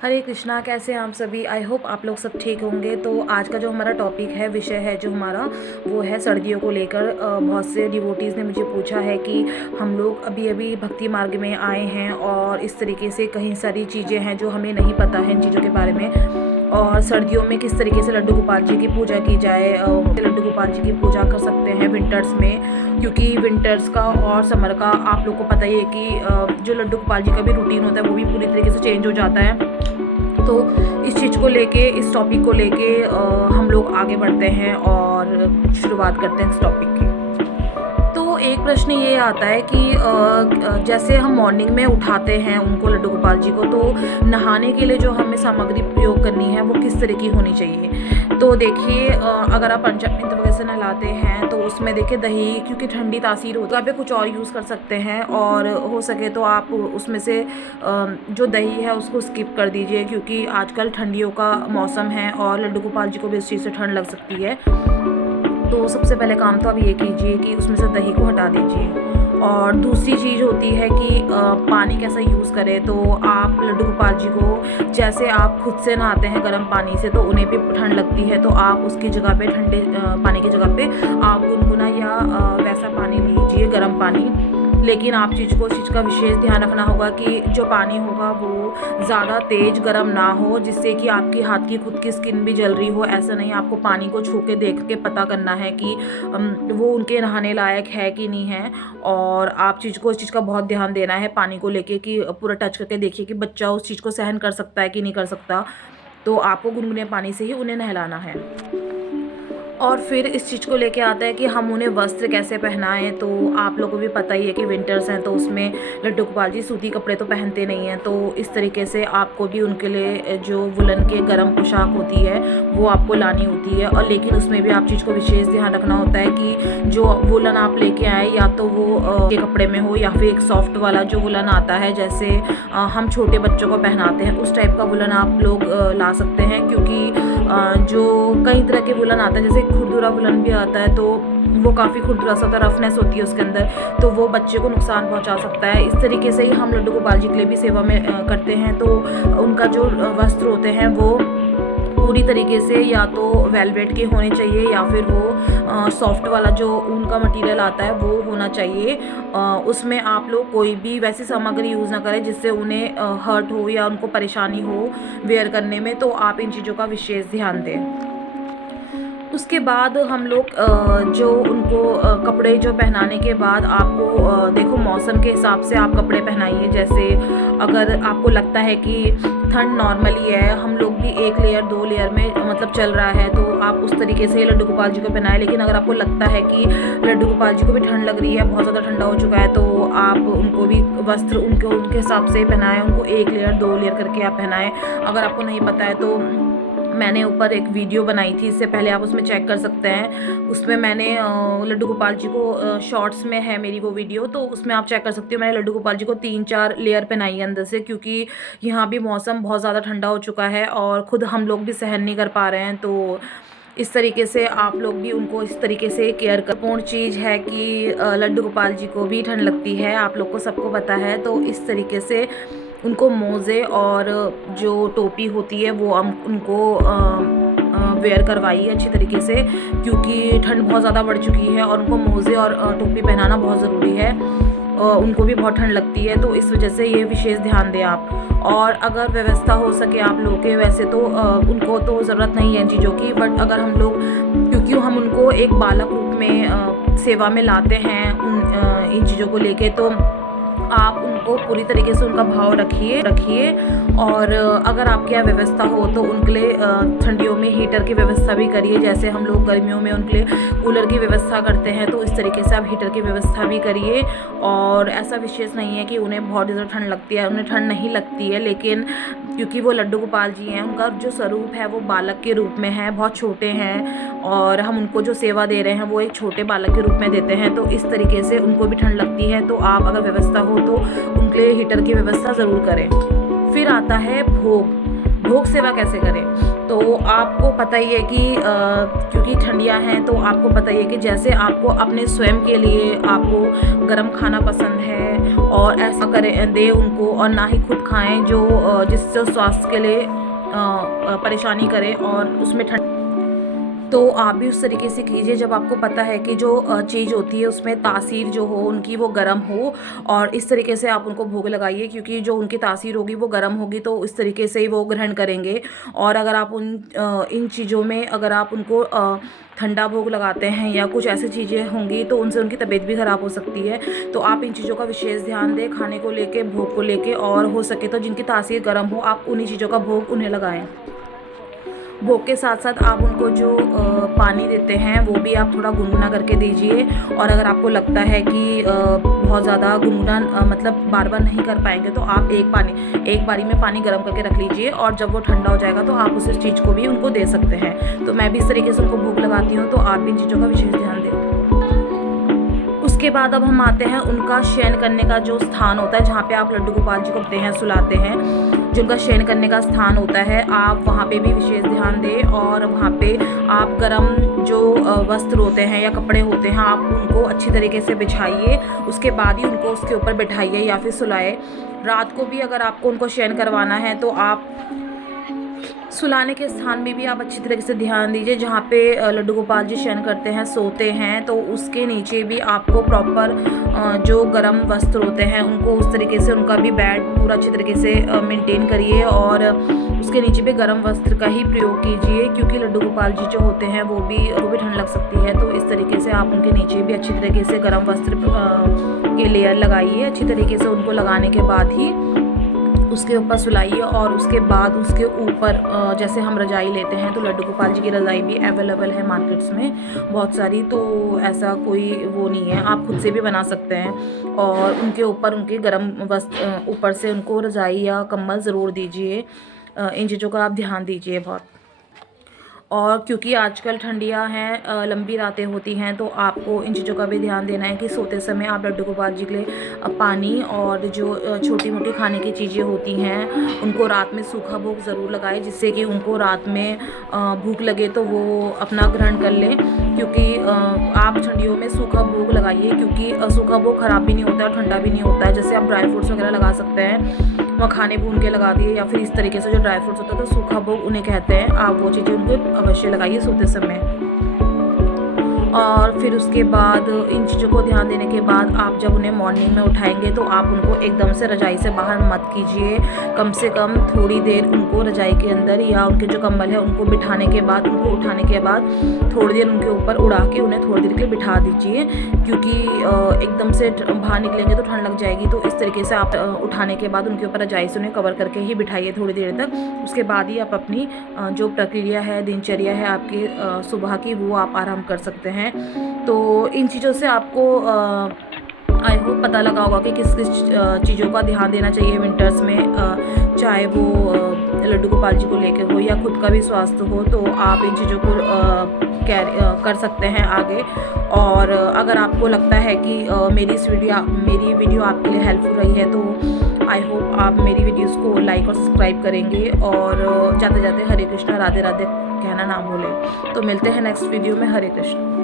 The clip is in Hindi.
हरे कृष्णा, कैसे हैं आप सभी। आई होप आप लोग सब ठीक होंगे। तो आज का जो हमारा टॉपिक है, विषय है जो हमारा, वो है सर्दियों को लेकर। बहुत से डिवोटीज़ ने मुझे पूछा है कि हम लोग अभी अभी भक्ति मार्ग में आए हैं और इस तरीके से कई सारी चीज़ें हैं जो हमें नहीं पता है इन चीज़ों के बारे में। और सर्दियों में किस तरीके से लड्डू गोपाल जी की पूजा की जाए, लड्डू गोपाल जी की पूजा कर सकते हैं विंटर्स में, क्योंकि विंटर्स का और समर का आप लोग को पता ही है कि जो लड्डू गोपाल जी का भी रूटीन होता है वो भी पूरी तरीके से चेंज हो जाता है। तो इस चीज़ को लेके, इस टॉपिक को लेके हम लोग आगे बढ़ते हैं और शुरुआत करते हैं इस टॉपिक की। तो एक प्रश्न ये आता है कि जैसे हम मॉर्निंग में उठाते हैं उनको, लड्डू गोपाल जी को, तो नहाने के लिए जो हमें सामग्री प्रयोग करनी है वो किस तरह की होनी चाहिए। तो देखिए, अगर आप पंचामृत वगैरह से नहलाते हैं तो उसमें देखिए दही, क्योंकि ठंडी तासीर होती है, आप कुछ और यूज़ कर सकते हैं। और हो सके तो आप उसमें से जो दही है उसको स्किप कर दीजिए, क्योंकि आजकल ठंडियों का मौसम है और लड्डू गोपाल जी को भी इस चीज़ से ठंड लग सकती है। तो सबसे पहले काम तो आप ये कीजिए कि उसमें से दही को हटा दीजिए। और दूसरी चीज़ होती है कि पानी कैसा यूज़ करें। तो आप लड्डू गोपाल जी को, जैसे आप खुद से नहाते हैं गर्म पानी से तो उन्हें भी ठंड लगती है, तो आप उसकी जगह पे, ठंडे पानी की जगह पे आप गुनगुना या वैसा पानी लीजिए, गर्म पानी। लेकिन आप इस चीज़ का विशेष ध्यान रखना होगा कि जो पानी होगा वो ज़्यादा तेज़ गर्म ना हो, जिससे कि आपकी हाथ की खुद की स्किन भी जल रही हो। ऐसा नहीं, आपको पानी को छू के देख के पता करना है कि वो उनके नहाने लायक है कि नहीं है। और आप इस चीज़ का बहुत ध्यान देना है पानी को लेके, कि पूरा टच करके देखिए कि बच्चा उस चीज़ को सहन कर सकता है कि नहीं कर सकता। तो आपको गुनगुने पानी से ही उन्हें नहलाना है। और फिर इस चीज़ को लेके आता है कि हम उन्हें वस्त्र कैसे पहनाएं। तो आप लोगों को भी पता ही है कि विंटर्स हैं तो उसमें लड्डू गोपाल जी सूती कपड़े तो पहनते नहीं हैं। तो इस तरीके से आपको भी उनके लिए जो वुलन के गर्म पोशाक होती है वो आपको लानी होती है। और लेकिन उसमें भी आप चीज़ को विशेष ध्यान रखना होता है कि जो वुलन आप लेके आए, या तो वो के कपड़े में हो या फिर एक सॉफ्ट वाला जो वुलन आता है, जैसे हम छोटे बच्चों को पहनाते हैं उस टाइप का वुलन आप लोग ला सकते हैं। क्योंकि जो कई तरह के वुलन आता है, जैसे खुरदुरा वुलन भी आता है, तो वो काफ़ी खुरदुरा सा होता है, रफनेस होती है उसके अंदर, तो वो बच्चे को नुकसान पहुंचा सकता है। इस तरीके से ही हम लड्डू गोपाल जी के लिए भी सेवा में करते हैं। तो उनका जो वस्त्र होते हैं वो पूरी तरीके से या तो वेलवेट के होने चाहिए, या फिर वो सॉफ्ट वाला जो ऊन का मटेरियल आता है वो होना चाहिए। उसमें आप लोग कोई भी वैसी सामग्री यूज़ ना करें जिससे उन्हें हर्ट हो या उनको परेशानी हो वेयर करने में। तो आप इन चीज़ों का विशेष ध्यान दें। उसके बाद हम लोग जो उनको कपड़े जो पहनाने के बाद आपको देखो, मौसम के हिसाब से आप कपड़े पहनाइए। जैसे अगर आपको लगता है कि ठंड नॉर्मली है, हम लोग भी 1 लेयर 2 लेयर में मतलब चल रहा है, तो आप उस तरीके से लड्डू गोपाल जी को पहनाएं। लेकिन अगर आपको लगता है कि लड्डू गोपाल जी को भी ठंड लग रही है, बहुत ज़्यादा ठंडा हो चुका है, तो आप उनको भी वस्त्र उनके हिसाब से पहनाएं। उनको 1 लेयर 2 लेयर करके आप पहनाएं। अगर आपको नहीं पता है तो मैंने ऊपर एक वीडियो बनाई थी, इससे पहले आप उसमें चेक कर सकते हैं। उसमें मैंने लड्डू गोपाल जी को, शॉर्ट्स में है मेरी वो वीडियो, तो उसमें आप चेक कर सकते हो। मैंने लड्डू गोपाल जी को 3-4 लेयर पहनाई है अंदर से, क्योंकि यहाँ भी मौसम बहुत ज़्यादा ठंडा हो चुका है और ख़ुद हम लोग भी सहन नहीं कर पा रहे हैं। तो इस तरीके से आप लोग भी उनको इस तरीके से केयर कर। पूर्ण चीज़ है कि लड्डू गोपाल जी को भी ठंड लगती है, आप लोग को सबको पता है। तो इस तरीके से उनको मोज़े और जो टोपी होती है वो हम उनको वेयर करवाइए अच्छी तरीके से, क्योंकि ठंड बहुत ज़्यादा बढ़ चुकी है और उनको मोज़े और टोपी पहनाना बहुत ज़रूरी है। उनको भी बहुत ठंड लगती है, तो इस वजह से ये विशेष ध्यान दें आप। और अगर व्यवस्था हो सके आप लोगों के, वैसे तो उनको तो ज़रूरत नहीं है इन चीज़ों की, बट अगर हम लोग, क्योंकि हम उनको एक बालक रूप में सेवा में लाते हैं इन चीज़ों को लेके, तो आप उनको पूरी तरीके से उनका भाव रखिए। और अगर आपके यहाँ व्यवस्था हो तो उनके लिए ठंडियों में हीटर की व्यवस्था भी करिए। जैसे हम लोग गर्मियों में उनके लिए कूलर की व्यवस्था करते हैं, तो इस तरीके से आप हीटर की व्यवस्था भी करिए। और ऐसा विशेष नहीं है कि उन्हें बहुत ज़्यादा ठंड लगती है, उन्हें ठंड नहीं लगती है, लेकिन क्योंकि वो लड्डू गोपाल जी हैं, उनका जो स्वरूप है वो बालक के रूप में है, बहुत छोटे हैं, और हम उनको जो सेवा दे रहे हैं वो एक छोटे बालक के रूप में देते हैं। तो इस तरीके से उनको भी ठंड लगती है। तो आप अगर व्यवस्था हो तो उनके लिए हीटर की व्यवस्था ज़रूर करें। फिर आता है भोग। भोग सेवा कैसे करें। तो आपको पता ही है कि क्योंकि ठंडियाँ हैं तो आपको पता ही है कि जैसे आपको अपने स्वयं के लिए आपको गर्म खाना पसंद है और ऐसा करें दें उनको, और ना ही खुद खाएं जो जिससे स्वास्थ्य के लिए परेशानी करे और उसमें ठंड। तो आप भी उस तरीके से कीजिए जब आपको पता है कि जो चीज़ होती है उसमें तासीर जो हो उनकी वो गर्म हो, और इस तरीके से आप उनको भोग लगाइए, क्योंकि जो उनकी तासीर होगी वो गर्म होगी तो इस तरीके से ही वो ग्रहण करेंगे। और अगर आप इन चीज़ों में अगर आप उनको ठंडा भोग लगाते हैं या कुछ ऐसी चीज़ें होंगी तो उनसे उनकी तबीयत भी ख़राब हो सकती है। तो आप इन चीज़ों का विशेष ध्यान दें, खाने को लेके, भोग को लेके, और हो सके तो जिनकी तासीर गर्म हो आप उन्हीं चीज़ों का भोग उन्हें लगाएं। भोग के साथ साथ आप उनको जो पानी देते हैं वो भी आप थोड़ा गुनगुना करके दीजिए। और अगर आपको लगता है कि बहुत ज़्यादा गुनगुना मतलब बार बार नहीं कर पाएंगे तो आप एक बारी में पानी गर्म करके रख लीजिए, और जब वो ठंडा हो जाएगा तो आप उस चीज़ को भी उनको दे सकते हैं। तो मैं भी इस तरीके से उनको भोग लगाती हूँ, तो आप भी इन चीज़ों का विशेष ध्यान दें। उसके बाद अब हम आते हैं उनका शयन करने का जो स्थान होता है, जहाँ पे आप लड्डू गोपाल जी को रखते हैं, सुलाते हैं, जिनका शयन करने का स्थान होता है, आप वहाँ पे भी विशेष ध्यान दें। और वहाँ पे आप गरम जो वस्त्र होते हैं या कपड़े होते हैं आप उनको अच्छी तरीके से बिछाइए, उसके बाद ही उनको उसके ऊपर बिठाइए या फिर सुलाए। रात को भी अगर आपको उनको शयन करवाना है तो आप सुलाने के स्थान में भी आप अच्छी तरीके से ध्यान दीजिए, जहाँ पे लड्डू गोपाल जी शयन करते हैं, सोते हैं, तो उसके नीचे भी आपको प्रॉपर जो गरम वस्त्र होते हैं उनको उस तरीके से उनका भी बेड पूरा अच्छी तरीके से मेंटेन करिए, और उसके नीचे भी गरम वस्त्र का ही प्रयोग कीजिए, क्योंकि लड्डू गोपाल जी जो होते हैं वो भी ठंड लग सकती है। तो इस तरीके से आप उनके नीचे भी अच्छी तरीके से गरम वस्त्र के लेयर लगाइए। अच्छी तरीके से उनको लगाने के बाद ही उसके ऊपर सुलाइए, और उसके बाद उसके ऊपर जैसे हम रज़ाई लेते हैं तो लड्डू गोपाल जी की रज़ाई भी अवेलेबल है मार्केट्स में बहुत सारी, तो ऐसा कोई वो नहीं है, आप खुद से भी बना सकते हैं। और उनके ऊपर उनके गर्म वस्त्र ऊपर से उनको रज़ाई या कंबल ज़रूर दीजिए। इन चीज़ों का आप ध्यान दीजिए बहुत। और क्योंकि आजकल ठंडियाँ हैं, लंबी रातें होती हैं, तो आपको इन चीज़ों का भी ध्यान देना है कि सोते समय आप लड्डू गोपाल जी के लिए पानी और जो छोटी मोटी खाने की चीज़ें होती हैं उनको रात में सूखा भोग ज़रूर लगाएं, जिससे कि उनको रात में भूख लगे तो वो अपना ग्रहण कर लें। क्योंकि आप ठंडियों में सूखा भोग लगाइए, क्योंकि सूखा भोग ख़राब भी नहीं होता है और ठंडा भी नहीं होता है। जैसे आप ड्राई फ्रूट्स वगैरह लगा सकते हैं, मखाने भून के लगा दिए, या फिर इस तरीके से जो ड्राई फ्रूट्स होता है तो सूखा भोग उन्हें कहते हैं, आप वो चीज़ें उनको अवश्य लगाइए सोते समय। और फिर उसके बाद इन चीज़ों को ध्यान देने के बाद आप जब उन्हें मॉर्निंग में उठाएंगे तो आप उनको एकदम से रज़ाई से बाहर मत कीजिए। कम से कम थोड़ी देर उनको रज़ाई के अंदर या उनके जो कंबल है उनको बिठाने के बाद, उनको उठाने के बाद थोड़ी देर उनके ऊपर उड़ा के उन्हें थोड़ी देर के लिए बिठा दीजिए, क्योंकि एकदम से बाहर निकलेंगे तो ठंड लग जाएगी। तो इस तरीके से आप उठाने के बाद उनके ऊपर रज़ाई से उन्हें कवर करके ही बिठाइए थोड़ी देर तक। उसके बाद ही आप अपनी जो प्रक्रिया है, दिनचर्या है आपकी सुबह की, वो आप आराम कर सकते हैं। तो इन चीज़ों से आपको आई होप पता लगा होगा कि किस किस चीज़ों का ध्यान देना चाहिए विंटर्स में, चाहे वो लड्डू गोपाल जी को लेके हो या खुद का भी स्वास्थ्य हो, तो आप इन चीज़ों को कर सकते हैं आगे। और अगर आपको लगता है कि मेरी वीडियो आपके लिए हेल्पफुल रही है तो आई होप आप मेरी वीडियोस को लाइक और सब्सक्राइब करेंगे, और जाते जाते हरे कृष्णा राधे राधे कहना ना भूलें। तो मिलते हैं नेक्स्ट वीडियो में। हरे कृष्ण।